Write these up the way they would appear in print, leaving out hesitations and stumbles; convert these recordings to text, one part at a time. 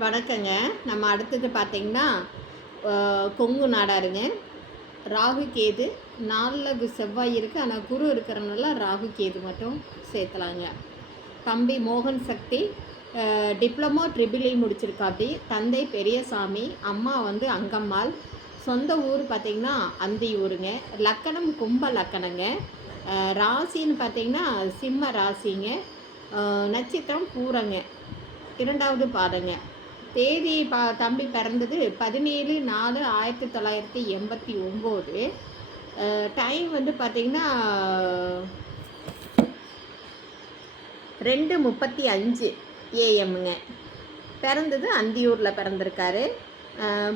வணக்கங்க. நம்ம அடுத்தது பார்த்திங்கன்னா கொங்கு நாடாருங்க. ராகு கேது 4 செவ்வாய் இருக்குது. ஆனால் குரு இருக்கிறனால ராகு கேது மட்டும் சேர்த்தலாங்க. தம்பி மோகன் சக்தி டிப்ளமோ ட்ரிபிள் முடிச்சிருக்காப்படி. தந்தை பெரியசாமி, அம்மா வந்து அங்கம்மாள். சொந்த ஊர் பார்த்திங்கன்னா அந்தியூருங்க. லக்கணம் கும்ப லக்கணங்க. ராசின்னு பார்த்திங்கன்னா சிம்ம ராசிங்க. நட்சத்திரம் பூரங்க, 2வது பாதங்க. தேதி தம்பி பிறந்தது 17/4/1989. டைம் வந்து பார்த்திங்கன்னா 2:35 AM பிறந்தது அந்தியூரில் பிறந்திருக்காரு.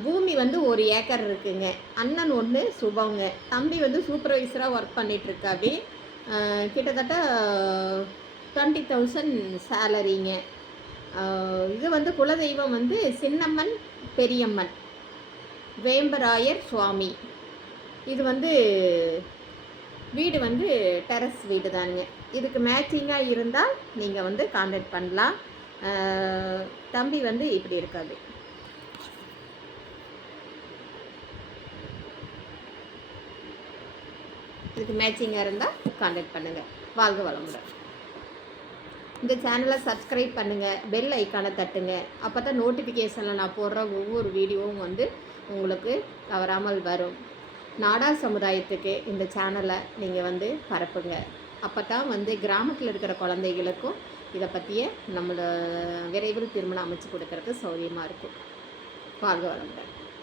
பூமி வந்து 1 ஏக்கர் இருக்குங்க. அண்ணன் ஒன்று சுபங்க. தம்பி வந்து சூப்பர்வைசராக ஒர்க் பண்ணிகிட்ருக்காப்படி. கிட்டத்தட்ட 20,000 சேலரிங்க. இது வந்து குலதெய்வம் வந்து சின்னம்மன் பெரியம்மன் வேம்பராயர் சுவாமி. இது வந்து வீடு வந்து டெரஸ் வீடு தானுங்க. இதுக்கு மேட்சிங்காக இருந்தால் நீங்கள் வந்து கான்டாக்ட் பண்ணலாம். தம்பி வந்து இப்படி இருக்காது. இதுக்கு மேட்சிங்காக இருந்தால் கான்டாக்ட் பண்ணுங்கள். வாழ்க வளமுடன். இந்த சேனலை சப்ஸ்கிரைப் பண்ணுங்கள், பெல் ஐக்கானை தட்டுங்க. அப்போ தான் நோட்டிஃபிகேஷனில் நான் போடுற ஒவ்வொரு வீடியோவும் வந்து உங்களுக்கு தவறாமல் வரும். நாடார் சமுதாயத்துக்கு இந்த சேனலை நீங்கள் வந்து பரப்புங்க. அப்போ தான் வந்து கிராமத்தில் இருக்கிற குழந்தைகளுக்கும் இதை பற்றிய நம்மளோட விரைவில் திருமணம் அமைச்சு கொடுக்கறதுக்கு சௌகரியமாக இருக்கும். வாழ்க வளமுடன்.